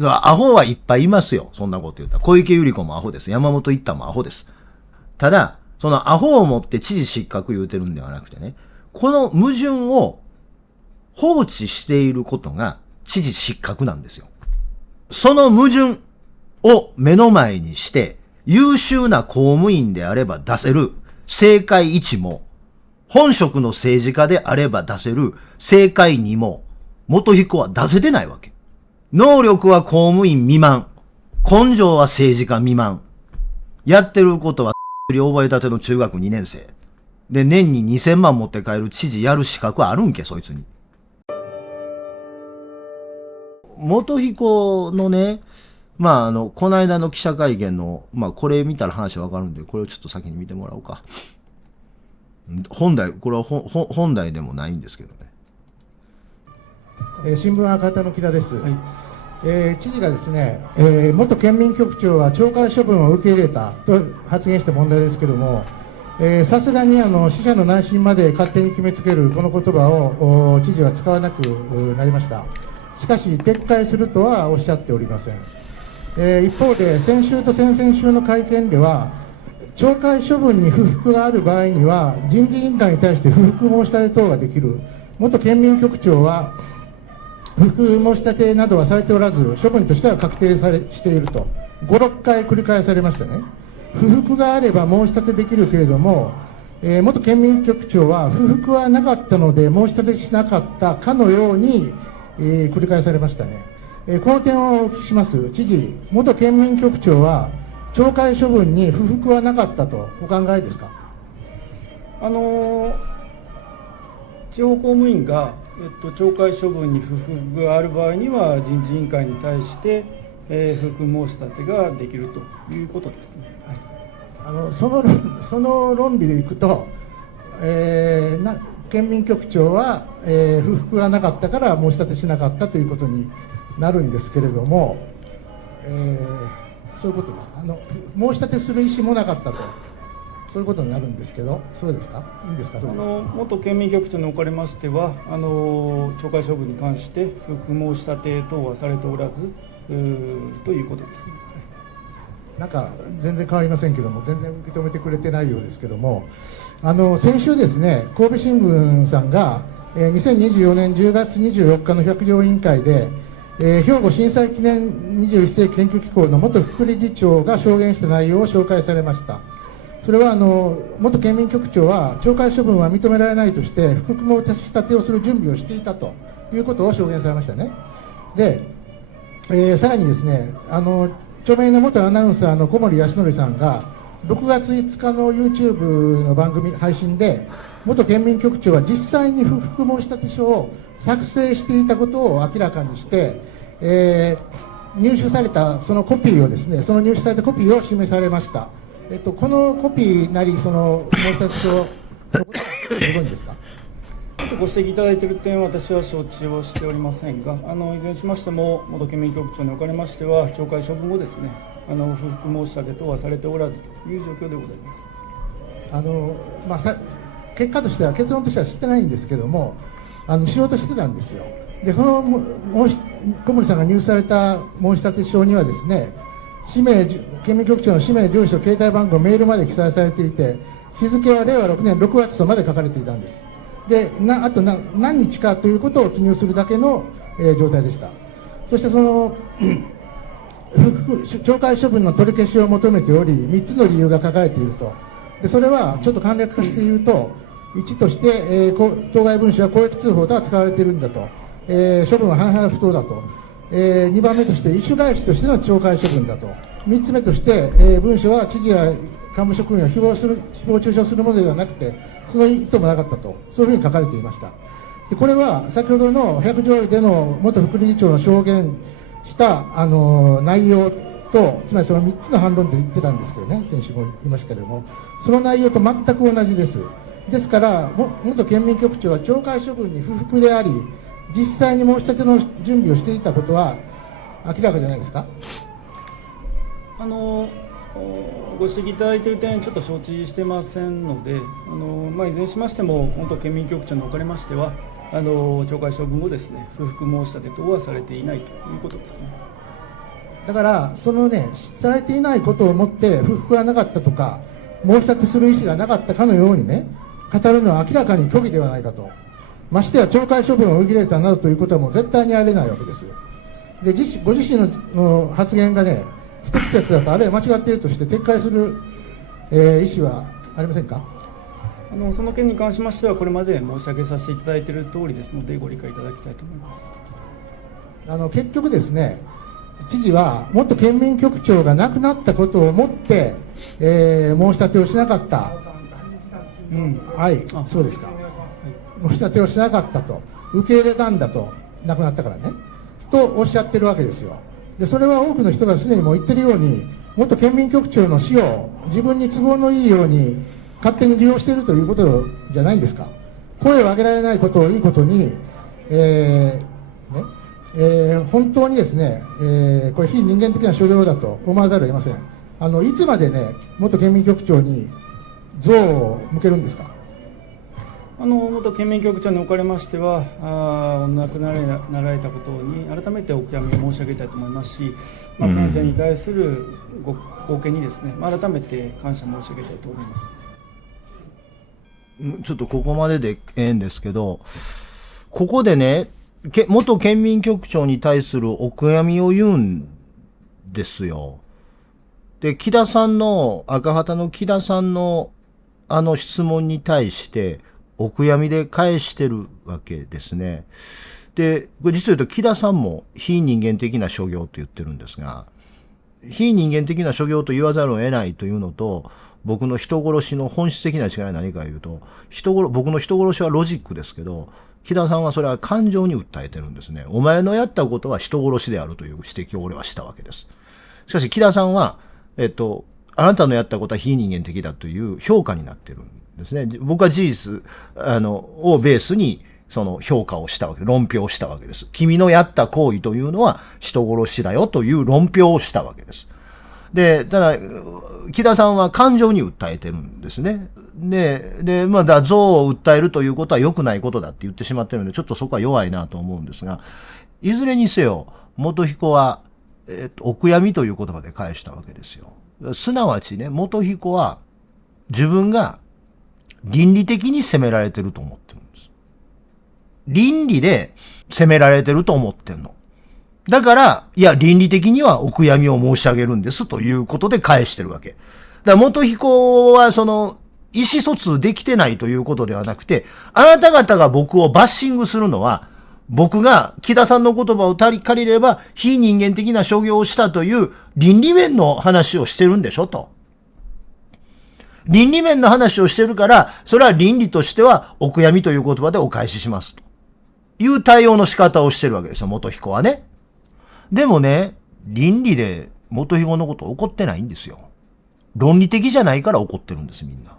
アホはいっぱいいますよ。そんなこと言ったら。小池百合子もアホです。山本一太もアホです。ただ、そのアホをもって知事失格言うてるんではなくてね、この矛盾を放置していることが知事失格なんですよ。その矛盾を目の前にして、優秀な公務員であれば出せる政界1も、本職の政治家であれば出せる政界2も、元彦は出せてないわけ。能力は公務員未満。根性は政治家未満。やってることは覚えたての中学2年生。で、年に2000万持って帰る知事やる資格あるんけ、そいつに。元彦のね、この間の記者会見の、これ見たら話わかるんで、これをちょっと先に見てもらおうか。これは本題でもないんですけどね。新聞赤旗の木田です。はい。知事がですね、元県民局長は懲戒処分を受け入れたと発言した問題ですけれども、さすがに死者の内心まで勝手に決めつけるこの言葉を知事は使わなくなりました。しかし撤回するとはおっしゃっておりません。一方で先週と先々週の会見では、懲戒処分に不服がある場合には人事委員会に対して不服申し立て等ができる。元県民局長は不服申し立てなどはされておらず、処分としては確定していると5、6回繰り返されましたね。不服があれば申し立てできるけれども、元県民局長は不服はなかったので申し立てしなかったかのように、繰り返されましたね。この点をお聞きします。知事、元県民局長は懲戒処分に不服はなかったとお考えですか。地方公務員が、懲戒処分に不服がある場合には人事委員会に対して、不服申し立てができるということですね。はい、その論理でいくと、県民局長は、不服がなかったから申し立てしなかったということになるんですけれども、そういうことですか。申し立てする意思もなかったと、そういうことになるんですけど、そうですか、いいんですか。元県民局長におかれましては、懲戒処分に関して不服申し立て等はされておらずということですね。なんか全然変わりませんけども、全然受け止めてくれてないようですけども、先週ですね、神戸新聞さんが、2024年10月24日の百条委員会で、兵庫震災記念21世紀研究機構の元副理事長が証言した内容を紹介されました。それは元県民局長は懲戒処分は認められないとして不服申し立てをする準備をしていたということを証言されましたね。で、さらにですね、著名な元アナウンサーの小森康則さんが6月5日の YouTube の番組配信で、元県民局長は実際に不服申し立て書を作成していたことを明らかにして、入手されたそのコピーをですね、その入手されたコピーを示されました。このコピーなりその申し立て書のことはご存知ですか。ご指摘いただいている点は私は承知をしておりませんが、いずれにしましても元県民局長におかれましては懲戒処分後ですね、不服申し立て等はされておらずという状況でございます。結果としては、結論としてはしてないんですけども、しようとしてたんですよ。で、この小森さんが入手された申し立て書にはですね、県民局長の氏名、住所、携帯番号、メールまで記載されていて、日付は令和6年6月とまで書かれていたんです。で、あと何日かということを記入するだけの、状態でした。そしてその懲戒処分の取り消しを求めており、3つの理由が書かれていると。で、それはちょっと簡略化して言うと、1として、当該文書は公益通報とは使われているんだと、処分は半々不当だと、2番目として意思返しとしての懲戒処分だと、3つ目として、文書は知事や幹部職員を誹謗中傷するものではなくて、その意図もなかったと、そういうふうに書かれていました。で、これは先ほどの百条委での元副理事長の証言した内容と、つまりその3つの反論と言ってたんですけどね、先週も言いましたけれども、その内容と全く同じです。ですから、元県民局長は懲戒処分に不服であり、実際に申し立ての準備をしていたことは明らかじゃないですか。ご指摘いただいている点、ちょっと承知してませんので、いずれにしましても、元県民局長におかれましては、懲戒処分後ですね、不服申し立て等はされていないということですね。だからそのね、されていないことをもって不服がなかったとか申し立てする意思がなかったかのようにね、語るのは明らかに虚偽ではないかと。ましてや懲戒処分を受け入れたなどということはもう絶対にありえないわけですよ。でご自身の発言がね、不適切だと、あるいは間違っているとして撤回する、意思はありませんか。その件に関しましては、これまで申し上げさせていただいている通りですので、ご理解いただきたいと思います。結局ですね、知事は元県民局長が亡くなったことをもって、申し立てをしなかった、はい、そうですか、申し立てをしなかったと、受け入れたんだと、亡くなったからね、とおっしゃってるわけですよ。でそれは多くの人がすでにもう言ってるように、元県民局長の死を自分に都合のいいように勝手に利用しているということじゃないんですか。声を上げられないことをいいことに、本当にですね、これ非人間的な所業だと思わざるを得ません。いつまでね、元県民局長に像を向けるんですか。元県民局長におかれましては、お亡くなられたことに改めてお悔やみを申し上げたいと思いますし、県政に対する貢献にですね、改めて感謝申し上げたいと思います。ちょっとここまででええんですけど、ここでね、元県民局長に対するお悔やみを言うんですよ。で、木田さんの、赤旗の木田さんの質問に対して、お悔やみで返してるわけですね。で、これ実を言うと木田さんも非人間的な所業と言ってるんですが、非人間的な所業と言わざるを得ないというのと、僕の人殺しの本質的な違いは何か言うと、僕の人殺しはロジックですけど、木田さんはそれは感情に訴えてるんですね。お前のやったことは人殺しであるという指摘を俺はしたわけです。しかし木田さんは、あなたのやったことは非人間的だという評価になってるんですね。僕は事実、をベースに、その評価をしたわけ、論評をしたわけです。君のやった行為というのは人殺しだよという論評をしたわけです。で、ただ、木田さんは感情に訴えてるんですね。で、像を訴えるということは良くないことだって言ってしまってるので、ちょっとそこは弱いなと思うんですが、いずれにせよ、元彦は、お悔やみという言葉で返したわけですよ。すなわちね、元彦は自分が倫理的に責められてると思ってるんです。倫理で責められてると思ってんの。だから、いや、倫理的にはお悔やみを申し上げるんですということで返してるわけ。だから元彦は意思疎通できてないということではなくて、あなた方が僕をバッシングするのは、僕が木田さんの言葉を借りれば非人間的な所業をしたという倫理面の話をしてるんでしょと。倫理面の話をしてるから、それは倫理としてはお悔やみという言葉でお返ししますという対応の仕方をしてるわけですよ、元彦はね。でもね、倫理で元彦のこと怒ってないんですよ。論理的じゃないから怒ってるんです、みんな。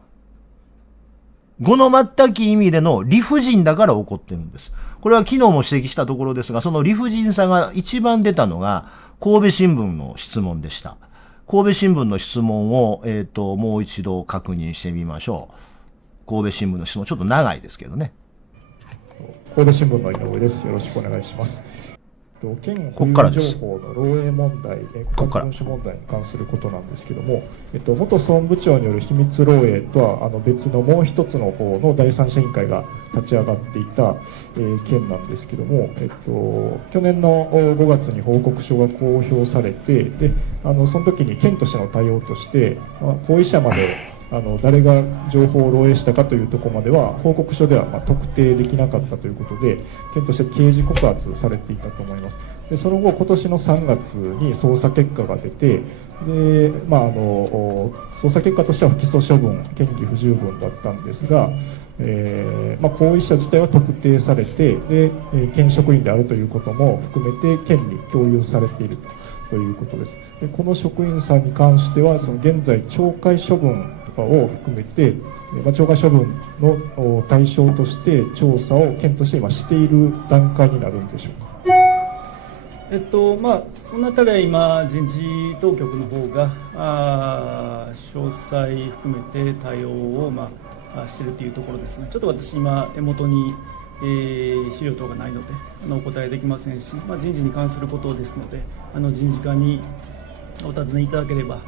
語の全き意味での理不尽だから怒ってるんです。これは昨日も指摘したところですが、その理不尽さが一番出たのが神戸新聞の質問でした。神戸新聞の質問を、もう一度確認してみましょう。神戸新聞の質問、ちょっと長いですけどね。神戸新聞の井上です。よろしくお願いします。県保有情報の漏洩問題、告発文書問題に関することなんですけども、元総務部長による秘密漏洩とは別のもう一つの方の第三者委員会が立ち上がっていた、件なんですけども、去年の5月に報告書が公表されて、でその時に県としての対応として、行為者まで誰が情報を漏洩したかというところまでは報告書では特定できなかったということで、県として刑事告発されていたと思います。でその後、今年の3月に捜査結果が出て、で捜査結果としては不起訴処分、嫌疑不十分だったんですが、行為者自体は特定されて、で県職員であるということも含めて県に共有されているということです。でこの職員さんに関しては、その現在、懲戒処分を含めて、懲戒処分の対象として調査を県として今している段階になるんでしょうか。そのあたりは今、人事当局の方が詳細含めて対応をしているというところですね。ちょっと私、今、手元に資料等がないのでお答えできませんし、人事に関することですので、人事課にお尋ねいただければ、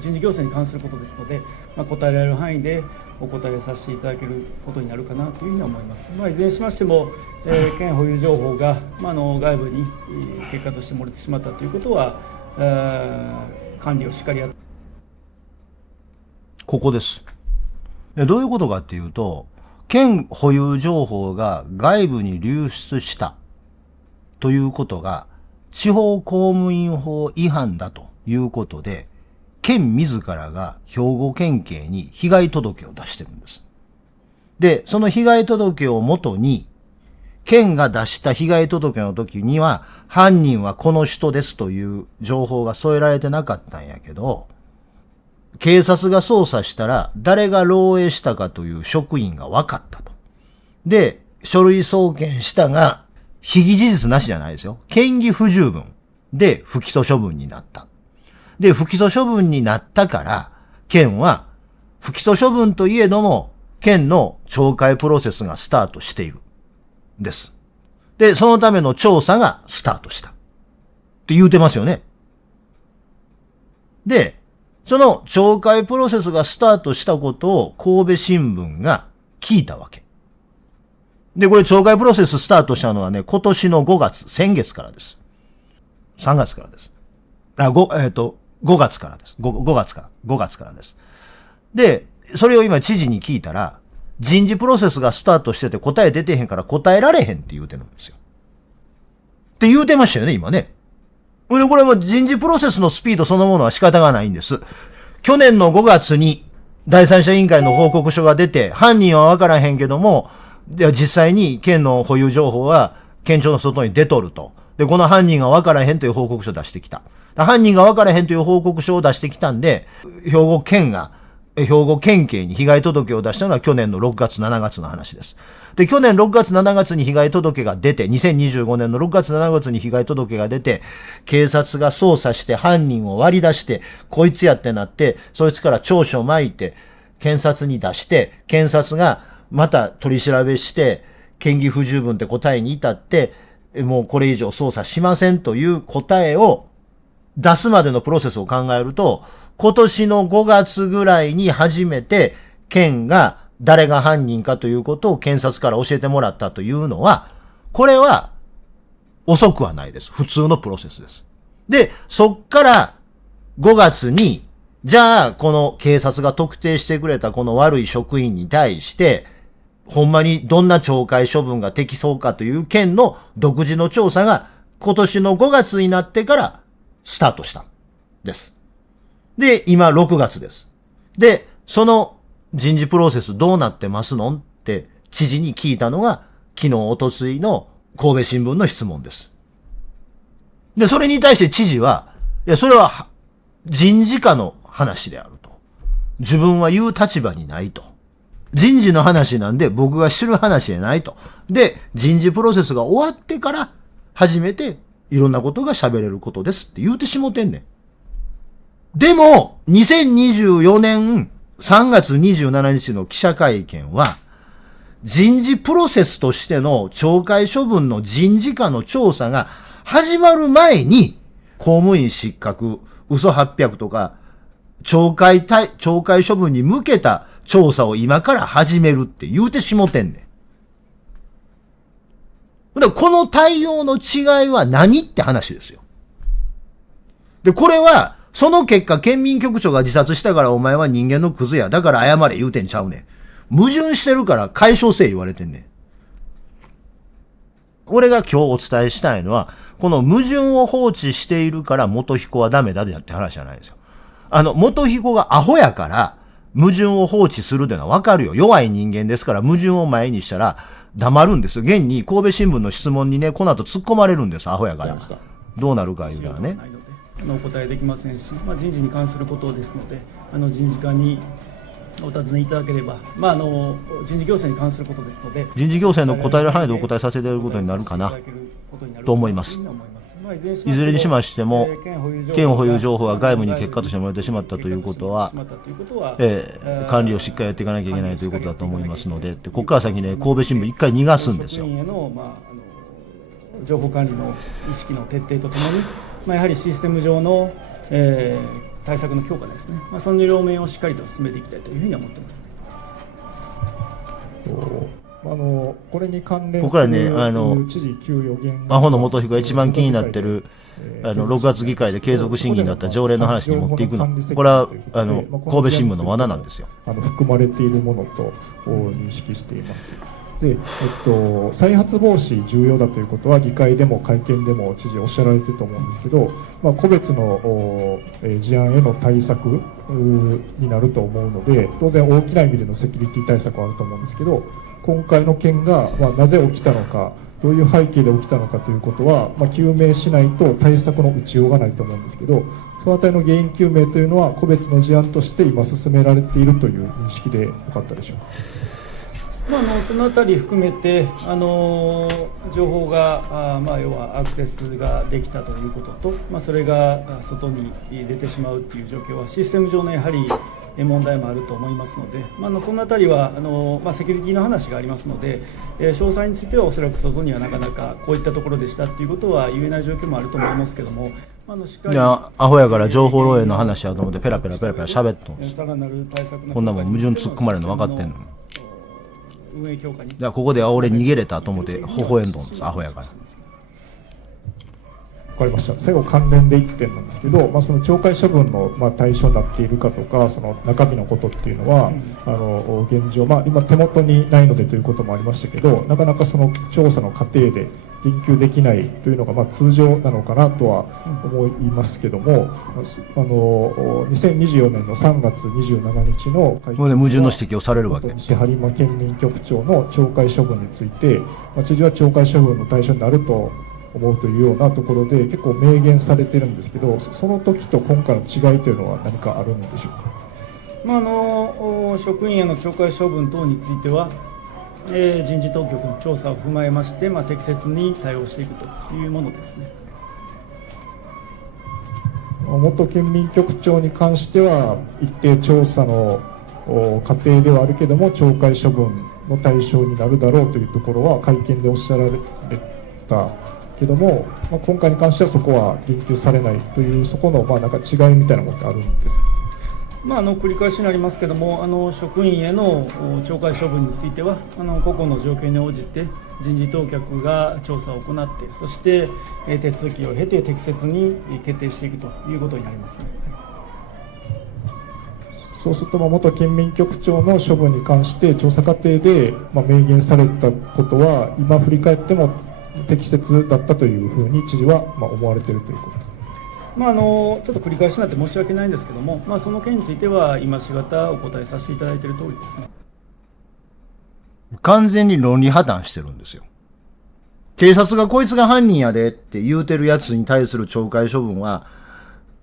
人事行政に関することですので、答えられる範囲でお答えさせていただけることになるかなというふうに思います。いずれにしましても、県保有情報が、外部に結果として漏れてしまったということは、管理をしっかりやって。ここです。どういうことかっていうと、県保有情報が外部に流出したということが、地方公務員法違反だということで、県自らが兵庫県警に被害届を出してるんです。で、その被害届をもとに、県が出した被害届の時には、犯人はこの人ですという情報が添えられてなかったんやけど、警察が捜査したら、誰が漏洩したかという職員が分かったと。で、書類送検したが、被疑事実なしじゃないですよ。嫌疑不十分で不起訴処分になった。で、不起訴処分になったから、県は不起訴処分といえども、県の懲戒プロセスがスタートしている。です。で、そのための調査がスタートした。って言うてますよね。で、その懲戒プロセスがスタートしたことを神戸新聞が聞いたわけ。で、これ懲戒プロセススタートしたのはね、今年の5月、先月からです。3月からです。5月からです。5月からです。で、それを今知事に聞いたら、人事プロセスがスタートしてて答え出てへんから答えられへんって言うてるんですよ。って言うてましたよね、今ね。これも人事プロセスのスピードそのものは仕方がないんです。去年の5月に第三者委員会の報告書が出て、犯人はわからへんけども、実際に県の保有情報は県庁の外に出とると。で、この犯人がわからへんという報告書を出してきた。犯人がわからへんという報告書を出してきたんで、兵庫県警に被害届を出したのが去年の6月7月の話です。で、去年6月7月に被害届が出て、2025年の6月7月に被害届が出て、警察が捜査して犯人を割り出して、こいつやってなって、そいつから調書巻いて、検察に出して、検察がまた取り調べして、嫌疑不十分って答えに至って、もうこれ以上捜査しませんという答えを出すまでのプロセスを考えると、今年の5月ぐらいに初めて県が誰が犯人かということを検察から教えてもらったというのは、これは遅くはないです。普通のプロセスです。で、そっから5月に、じゃあこの警察が特定してくれたこの悪い職員に対して、ほんまにどんな懲戒処分が適当かという県の独自の調査が今年の5月になってからスタートしたんです。で、今6月です。で、その人事プロセスどうなってますのって知事に聞いたのが昨日おとついの神戸新聞の質問です。で、それに対して知事は、いや、それは人事課の話であると。自分は言う立場にないと。人事の話なんで僕が知る話じゃないと。で、人事プロセスが終わってから初めていろんなことが喋れることですって言うてしもてんねん。でも、2024年3月27日の記者会見は、人事プロセスとしての懲戒処分の人事課の調査が始まる前に、公務員失格、嘘800とか、懲戒処分に向けた調査を今から始めるって言うてしもてんねん。だからこの対応の違いは何って話ですよ。で、これは、その結果、県民局長が自殺したからお前は人間のクズや。だから謝れ言うてんちゃうねん。矛盾してるから解消せ言われてんねん。俺が今日お伝えしたいのは、この矛盾を放置しているから元彦はダメだって話じゃないですよ。元彦がアホやから、矛盾を放置するってのはわかるよ。弱い人間ですから矛盾を前にしたら黙るんですよ。現に神戸新聞の質問にね、この後突っ込まれるんです。アホやから。どうなるか言うからね。お答えできませんし、人事に関することですので、人事課にお尋ねいただければ、人事行政に関することですので、人事行政の答える範囲でお答えさせていることになるかなと思います。いずれにしましても、県保有情報は外部に結果として漏れてしまったということは、管理をしっかりやっていかなきゃいけないということだと思いますので、ここから先ね、神戸新聞一回逃がすんですよ。情報管理の意識の徹底とともに、やはりシステム上の、対策の強化ですね、その両面をしっかりと進めていきたいというふうに思ってますね。これに関連ここからね、知事給与減アホの元彦が一番気になってる、6月議会で継続審議になった条例の話に持っていくの。これは、神戸新聞の罠なんですよ。含まれているものと認識しています。で、再発防止重要だということは議会でも会見でも知事おっしゃられていると思うんですけど、個別の事案への対策になると思うので、当然大きな意味でのセキュリティ対策はあると思うんですけど、今回の件がなぜ起きたのか、どういう背景で起きたのかということは、究明しないと対策の打ちようがないと思うんですけど、そのあたりの原因究明というのは個別の事案として今進められているという認識でよかったでしょうか。そのあたり含めて、情報が要はアクセスができたということと、それが外に出てしまうという状況はシステム上のやはり問題もあると思いますので、そのあたりはセキュリティの話がありますので、詳細についてはおそらく外にはなかなかこういったところでしたということは言えない状況もあると思いますけども、しっかりアホやから情報漏洩の話やと思ってペラペラ喋っとんです。さらなる対策のこんなもん矛盾突っ込まれるの分かってんの。運営強化に。ここで俺逃げれたと思って微笑んどんです。アホやから。わかりました。最後関連で1点なんですけど、その懲戒処分の対象になっているかとか、その中身のことっていうのは、現状、今手元にないのでということもありましたけど、なかなかその調査の過程で言及できないというのが通常なのかなとは思いますけども、2024年の3月27日のこれで矛盾の指摘をされるわけ。西播磨県民局長の懲戒処分について、知事は懲戒処分の対象になると思うというようなところで結構明言されてるんですけど、その時と今回の違いというのは何かあるんでしょうか。職員への懲戒処分等については、人事当局の調査を踏まえまして、適切に対応していくというものですね。元県民局長に関しては一定調査の過程ではあるけども懲戒処分の対象になるだろうというところは会見でおっしゃられたけども、今回に関してはそこは言及されないという、そこのなんか違いみたいなものってあるんですか。繰り返しになりますけども、職員への懲戒処分については個々の状況に応じて人事当局が調査を行って、そして手続きを経て適切に決定していくということになりますね。そうすると元県民局長の処分に関して調査過程で明言されたことは今振り返っても適切だったというふうに知事は思われているということです。ちょっと繰り返しになって申し訳ないんですけども、その件については今しがたお答えさせていただいている通りですね。完全に論理破綻してるんですよ。警察がこいつが犯人やでって言うてるやつに対する懲戒処分は、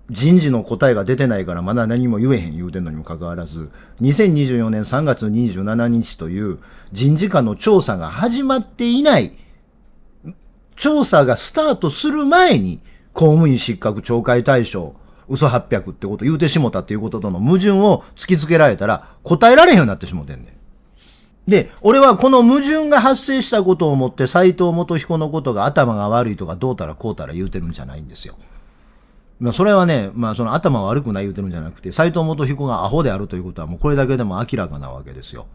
人事の答えが出てないからまだ何も言えへん言うてんのにもかかわらず、2024年3月27日という人事課の調査が始まっていない、調査がスタートする前に、公務員失格懲戒対象、嘘800ってこと言うてしもたっていうこととの矛盾を突きつけられたら答えられへんようになってしもてんねん。で、俺はこの矛盾が発生したことをもって斉藤元彦のことが頭が悪いとかどうたらこうたら言うてるんじゃないんですよ。それはね、その頭悪くない言うてるんじゃなくて、斉藤元彦がアホであるということはもうこれだけでも明らかなわけですよ。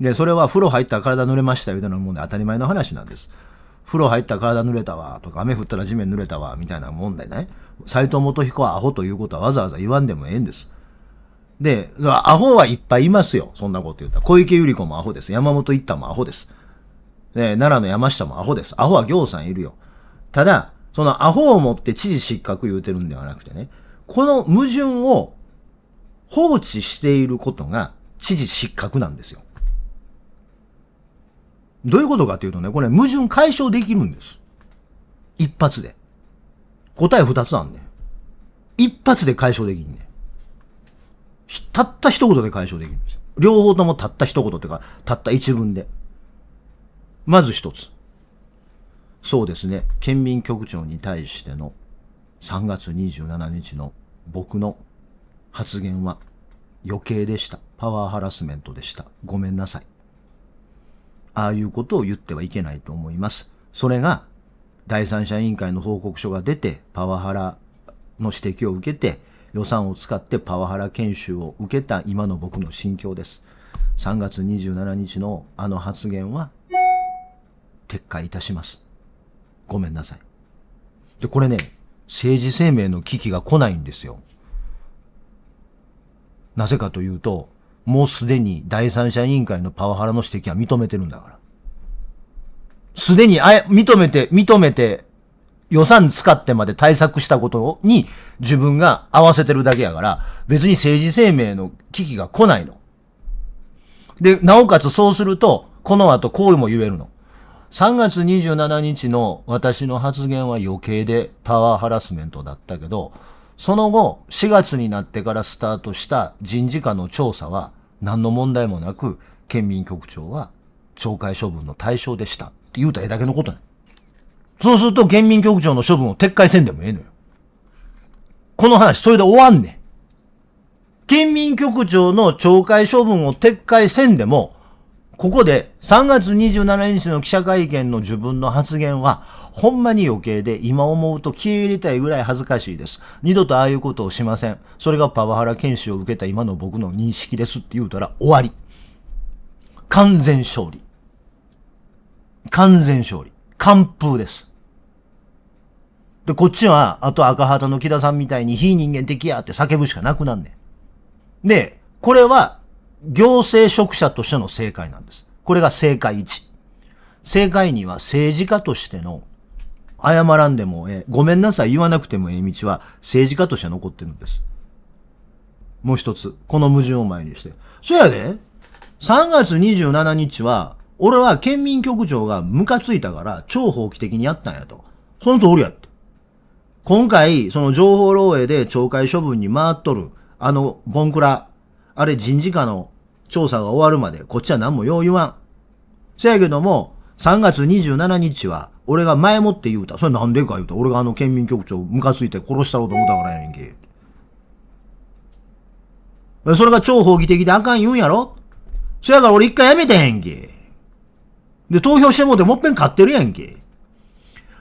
で、それは風呂入ったら体濡れましたよみたいなもんで当たり前の話なんです。風呂入ったら体濡れたわとか、雨降ったら地面濡れたわみたいなもんでね、斉藤元彦はアホということはわざわざ言わんでもええんです。で、アホはいっぱいいますよ。そんなこと言ったら。小池百合子もアホです。山本一太もアホです。で、奈良の山下もアホです。アホは行さんいるよ。ただ、そのアホをもって知事失格言うてるんではなくてね、この矛盾を放置していることが知事失格なんですよ。どういうことかというとね、これ矛盾解消できるんです。一発で。答え二つあんねん。一発で解消できんねん。たった一言で解消できるんですよ。両方ともたった一言っていうか、たった一文で。まず一つ。そうですね。県民局長に対しての3月27日の僕の発言は余計でした。パワーハラスメントでした。ごめんなさい。ああいうことを言ってはいけないと思います。それが第三者委員会の報告書が出て、パワハラの指摘を受けて、予算を使ってパワハラ研修を受けた今の僕の心境です。3月27日のあの発言は、撤回いたします。ごめんなさい。で、これね、政治生命の危機が来ないんですよ。なぜかというと、もうすでに第三者委員会のパワハラの指摘は認めてるんだから。すでに認めて予算使ってまで対策したことに自分が合わせてるだけやから、別に政治生命の危機が来ないの。で、なおかつそうすると、この後こうも言えるの。3月27日の私の発言は余計でパワーハラスメントだったけど、その後4月になってからスタートした人事課の調査は何の問題もなく、県民局長は懲戒処分の対象でしたって言うたらええだけのことね。そうすると県民局長の処分を撤回せんでもええのよ。この話それで終わんねん。県民局長の懲戒処分を撤回せんでも、ここで3月27日の記者会見の自分の発言はほんまに余計で今思うと消え入れたいぐらい恥ずかしいです。二度とああいうことをしません。それがパワハラ研修を受けた今の僕の認識ですって言うたら終わり。完全勝利。完全勝利。完封です。で、こっちは、あと赤旗の木田さんみたいに非人間的やって叫ぶしかなくなんねん。で、これは、行政職者としての正解なんです。これが正解1。正解2は政治家としての、謝らんでもごめんなさい言わなくてもええ道は政治家として残ってるんです。もう一つ、この矛盾を前にして。そやで、3月27日は、俺は県民局長がムカついたから超法規的にやったんやと。その通りやって。今回、その情報漏洩で懲戒処分に回っとる、ボンクラ、あれ人事課の調査が終わるまで、こっちは何もよう言わん。せやけども、3月27日は、俺が前もって言うた。それなんでか言うた。俺が県民局長ムカついて殺したろうと思ったからやんけ。それが超法規的であかん言うんやろ。そやから俺一回やめてへんけ。で、投票してもうてもっぺん勝ってるやんけ。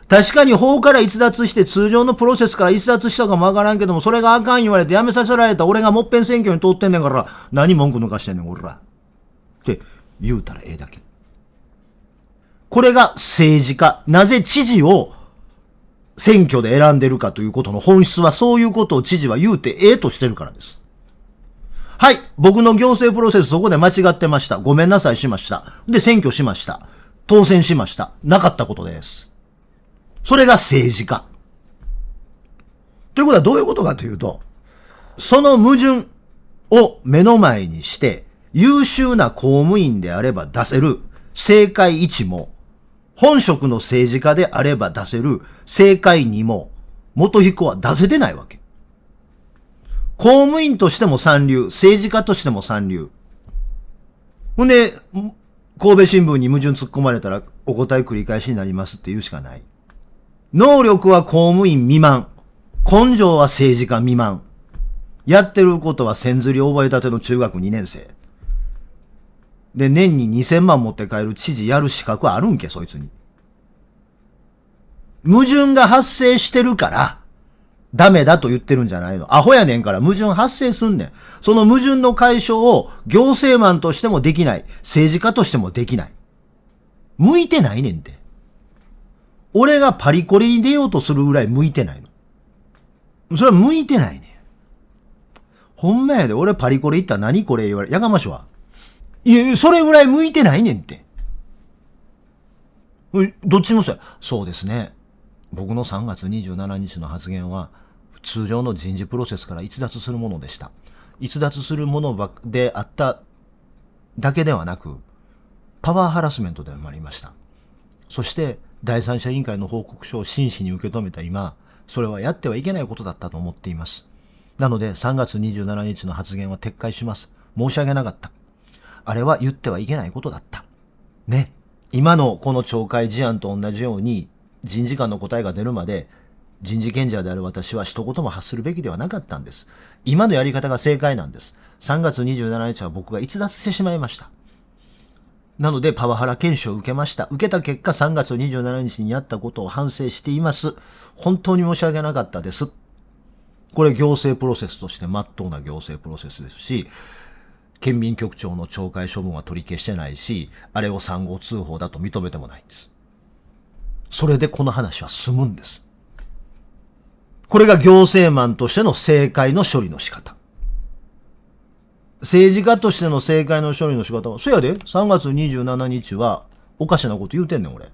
確かに法から逸脱して通常のプロセスから逸脱したかもわからんけども、それがあかん言われて辞めさせられた俺がもっぺん選挙に通ってんねんから、何文句抜かしてんねん、俺ら。って言うたらええだけ。これが政治家。なぜ知事を選挙で選んでるかということの本質は、そういうことを知事は言うてええとしてるからです。はい。僕の行政プロセスそこで間違ってました。ごめんなさいしました。で、選挙しました。当選しました。なかったことです。それが政治家。ということはどういうことかというと、その矛盾を目の前にして、優秀な公務員であれば出せる正解1も、本職の政治家であれば出せる正解2も、元彦は出せてないわけ。公務員としても三流、政治家としても三流。ほんで、神戸新聞に矛盾突っ込まれたらお答え繰り返しになりますって言うしかない。能力は公務員未満。根性は政治家未満。やってることは千釣り覚えたての中学2年生。で、年に2000万持って帰る知事やる資格あるんけ、そいつに。矛盾が発生してるから、ダメだと言ってるんじゃないの。アホやねんから矛盾発生すんねん。その矛盾の解消を行政マンとしてもできない。政治家としてもできない。向いてないねんて。俺がパリコレに出ようとするぐらい向いてないの。それは向いてないねん。ほんまやで、俺パリコレ行ったら何これ言われ、やかましは。いや、それぐらい向いてないねんって。どっちもそうですね。僕の3月27日の発言は、通常の人事プロセスから逸脱するものでした。逸脱するものであっただけではなく、パワーハラスメントでもありました。そして、第三者委員会の報告書を真摯に受け止めた今、それはやってはいけないことだったと思っています。なので、3月27日の発言は撤回します。申し訳なかった。あれは言ってはいけないことだった。ね。今のこの懲戒事案と同じように、人事官の答えが出るまで、人事賢者である私は一言も発するべきではなかったんです。今のやり方が正解なんです。3月27日は僕が逸脱してしまいました。なのでパワハラ研修を受けました。受けた結果3月27日にやったことを反省しています。本当に申し訳なかったです。これ行政プロセスとして真っ当な行政プロセスですし、県民局長の懲戒処分は取り消してないし、あれを3号通報だと認めてもないんです。それでこの話は済むんです。これが行政マンとしての正解の処理の仕方。政治家としての正解の処理の仕方は、そやで、3月27日はおかしなこと言うてんねん、俺。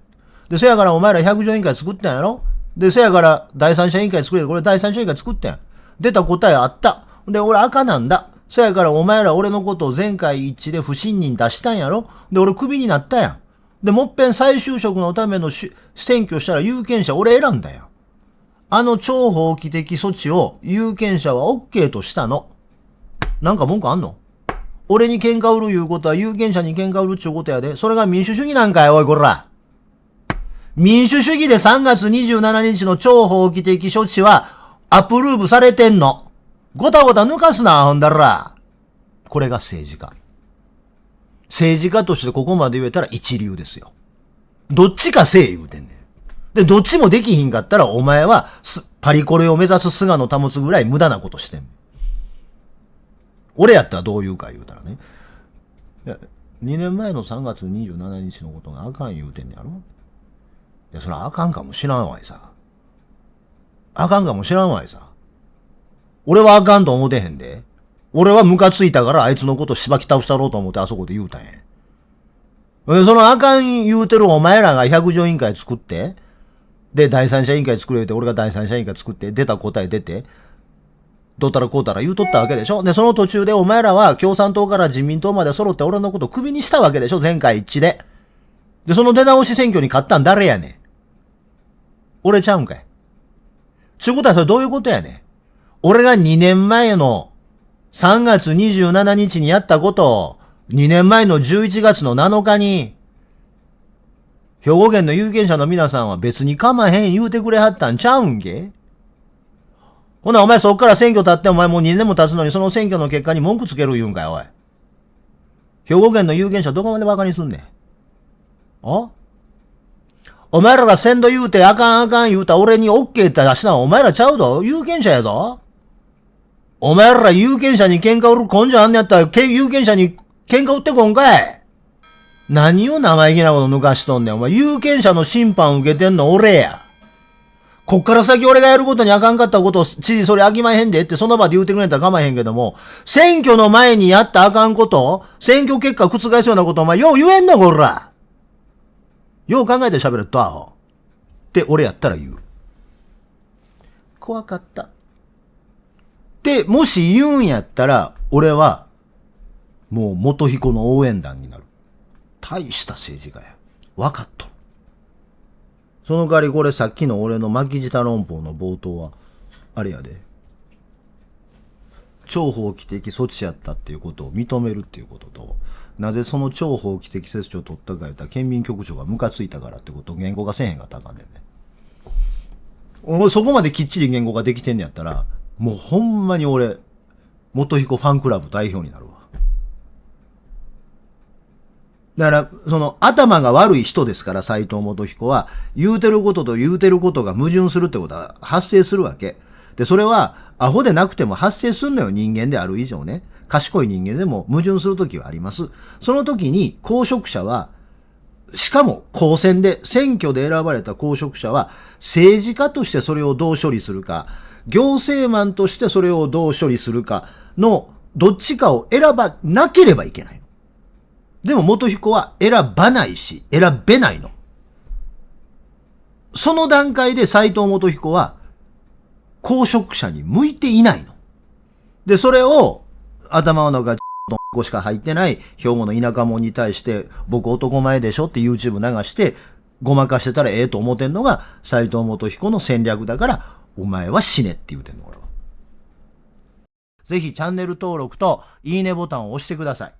で、そやからお前ら百条委員会作ったんやろ？で、そやから第三者委員会作れる。これ第三者委員会作ったんや。出た答えあった。で、俺赤なんだ。そやからお前ら俺のことを全会一致で不信任出したんやろ？で、俺クビになったやん。で、もっぺん再就職のための選挙したら有権者俺選んだやん。あの超法規的措置を有権者は OK としたの。なんか文句あんの？俺に喧嘩売るいうことは有権者に喧嘩売るっちゅうことやで。それが民主主義なんかい、おいこら。民主主義で3月27日の超法規的処置はアプルーブされてんの。ごたごた抜かすな、ほんだら。これが政治家。政治家としてここまで言えたら一流ですよ。どっちかせえ言うてんねん。で、どっちもできひんかったらお前はパリコレを目指す菅野保つぐらい無駄なことしてんねん。俺やったらどう言うか言うたらね。いや、2年前の3月27日のことがあかん言うてんねやろ？いや、それあかんかもしらんわいさ。あかんかもしらんわいさ。俺はあかんと思てへんで。俺はムカついたからあいつのことしばき倒したろうと思ってあそこで言うたんや。そのあかん言うてるお前らが百条委員会作って、で、第三者委員会作れて、俺が第三者委員会作って、出た答え出て、どうたらこうたら言うとったわけでしょ。で、その途中でお前らは共産党から自民党まで揃って俺のことクビにしたわけでしょ。全会一致で。で、その出直し選挙に勝ったん誰やねん。俺ちゃうんかい。ちゅうことはそれどういうことやねん。俺が2年前の3月27日にやったことを、2年前の11月の7日に、兵庫県の有権者の皆さんは別に構へん言うてくれはったんちゃうんけ？ほなお前そっから選挙経ってお前もう2年も経つのにその選挙の結果に文句つける言うんかいおい。兵庫県の有権者どこまで馬鹿にすんねん。お前らが先導言うてあかんあかん言うた俺に OK って出したのはお前らちゃうぞ。有権者やぞ。お前ら有権者に喧嘩売る根性あんねやったら有権者に喧嘩売ってこんかい。何を生意気なこと抜かしとんねん。お前有権者の審判受けてんの俺や。こっから先俺がやることにあかんかったことを知事それあきまへんでってその場で言うてくれんやったら構えへんけども、選挙の前にやったあかんこと選挙結果覆すようなことお前よう言えんのこら。よう考えて喋るとアホ。って俺やったら言う。怖かった。で、もし言うんやったら、俺は、もう元彦の応援団になる。大した政治家や。わかっとる。その代わりこれさっきの俺の巻き舌論法の冒頭は、あれやで。超法規的措置やったっていうことを認めるっていうことと、なぜその超法規的措置を取ったか言ったら県民局長がムカついたからってことを言語化せへんかったらあかんねんね。俺そこまできっちり言語化できてんねやったら、もうほんまに俺、元彦ファンクラブ代表になるわ。だから、その頭が悪い人ですから、斉藤元彦は、言うてることと言うてることが矛盾するってことは発生するわけ。で、それは、アホでなくても発生するのよ、人間である以上ね。賢い人間でも矛盾するときはあります。その時に、公職者は、しかも公選で、選挙で選ばれた公職者は、政治家としてそれをどう処理するか、行政マンとしてそれをどう処理するかのどっちかを選ばなければいけないの。でも元彦は選ばないし選べないの。その段階で斉藤元彦は公職者に向いていないの。で、それを頭の中しか入ってない兵庫の田舎者に対して僕男前でしょって YouTube 流してごまかしてたらええと思ってんのが斉藤元彦の戦略だからお前は死ねって言うてんの俺は。ぜひチャンネル登録といいねボタンを押してください。